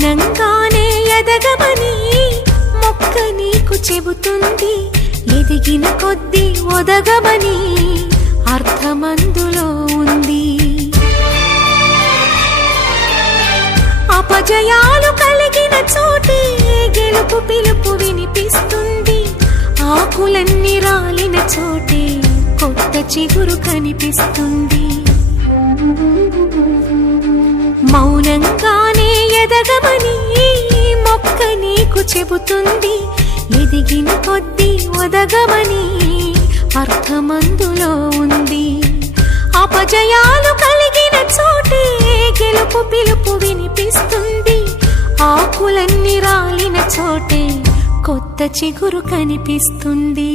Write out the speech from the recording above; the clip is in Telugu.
మౌనంగానే ఎదగమని మొక్క నీకు చెబుతుంది. ఎదిగిన కొద్దీ ఒదగమని అర్థమందులో ఉంది. అపజయాలు కలిగిన చోటే గెలుపు పిలుపు వినిపిస్తుంది. ఆకులన్నీ రాలిన చోటే కొత్త చిగురు కనిపిస్తుంది. మౌనంగానే ఎదగమని మొక్క నీకు చెబుతుంది. ఎదిగిన కొద్దీ ఒదగమని అర్థమందులో ఉంది. అపజయాలు కలిగిన చోటే గెలుపు పిలుపు వినిపిస్తుంది. ఆకులన్నీ రాలిన చోటే కొత్త చిగురు కనిపిస్తుంది.